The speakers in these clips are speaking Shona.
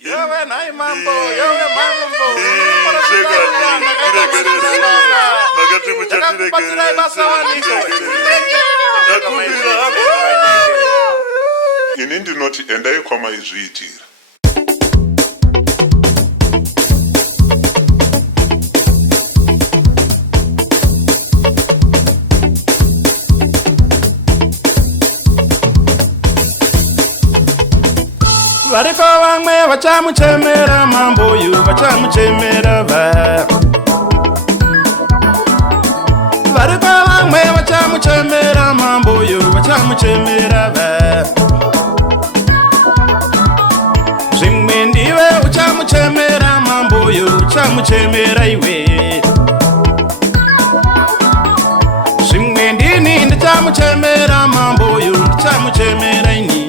Yowe nai mambo, yowe mambo. Magati muchatire Patira basawani ko. Ini ndinoti endai kwamaizviitira. Variko vamwe vachamuchemera mambo yu vachamuchemera va. Variko vamwe vachamuchemera mambo yu vachamuchemera va. Zvimwe ndiwe uchamuchemera mambo yu uchamuchemera iwe. Zvimwe ndini ndichamuchemera mambo yu ndichamuchemera ini.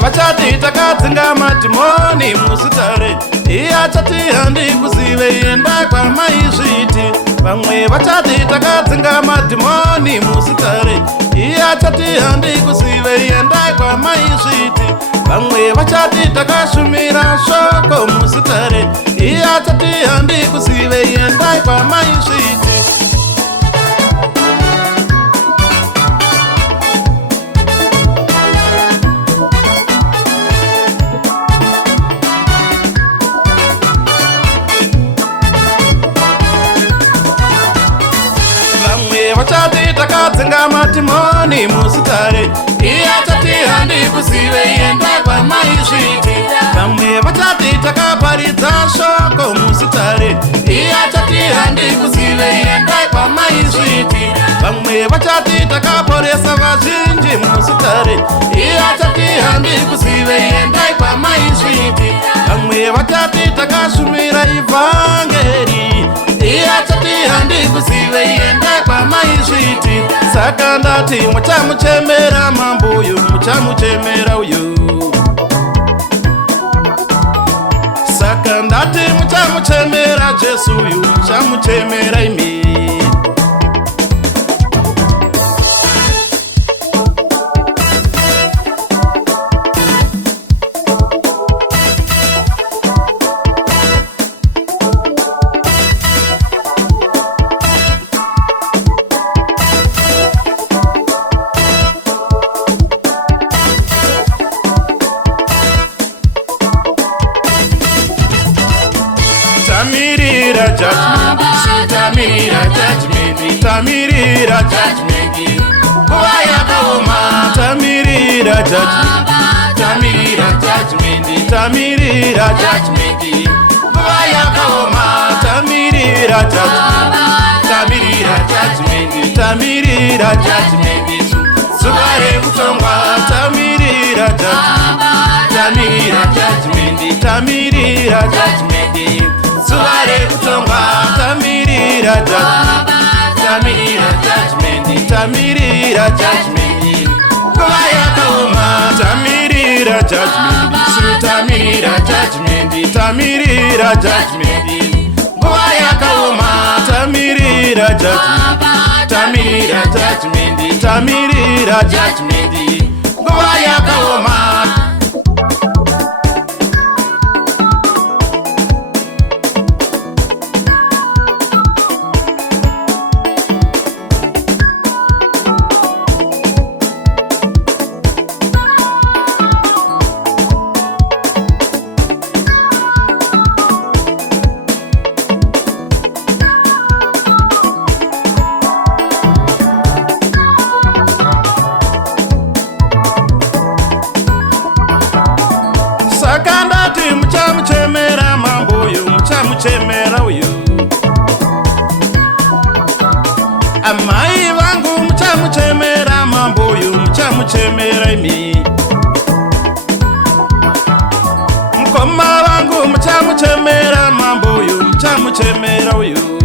Vachati takadzinga madhimoni musitare, iye achati handikuzive enda kwamaizviti. Vamwe vachati takadzinga madhimoni musitare, iye achati handikuzive enda kwamaizviti. Vamwe vachati takashumira shoko musitare, iye achati handikuzive enda kwamaizviti. Vachati takadzinga madhimoni musitare, iye achati handikuzive enda kwamaizviti. Vamwe vachati takaparidza shoko musitare, iye achati handikuzive enda kwamaizviti. Vamwe vachati takaporesa vazhinji musitare, iye achati handikuzive enda kwamaizviti. Vamwe vachati takashumira ivhangeri, iye achati handikuzive enda kwamaizviti. Saka ndati muchamuchemera mambo uyu, muchamuchemera uyu. Saka ndati muchamuchemera Jesu uyu, muchamuchemera imi. Tamirira judgment, tamirira judgment, tamirira judgment. Nguva yakaoma, tamirira judgment, tamirira judgment, tamirira judgment. Nguva yakaoma, tamirira judgment, tamirira judgment, tamirira judgment. Zuva rekutongwa, tamirira judgment, tamirira judgment, tamirira judgment. Zuva rekutongwa, tamirira judgment, tamirira judgment, tamirira judgment. Nguva yakaoma, tamirira judgment, tamirira judgment, tamirira judgment. Nguva yakaoma, tamirira judgment, tamirira judgment, tamirira judgment. Nguva yakaoma. Saka ndati muchamuchemera mambo uyu, muchamuchemera uyu. Amai vangu muchamuchemera mambo uyu, muchamuchemera imi. Mukoma vangu muchamuchemera mambo uyu, muchamuchemera uyu.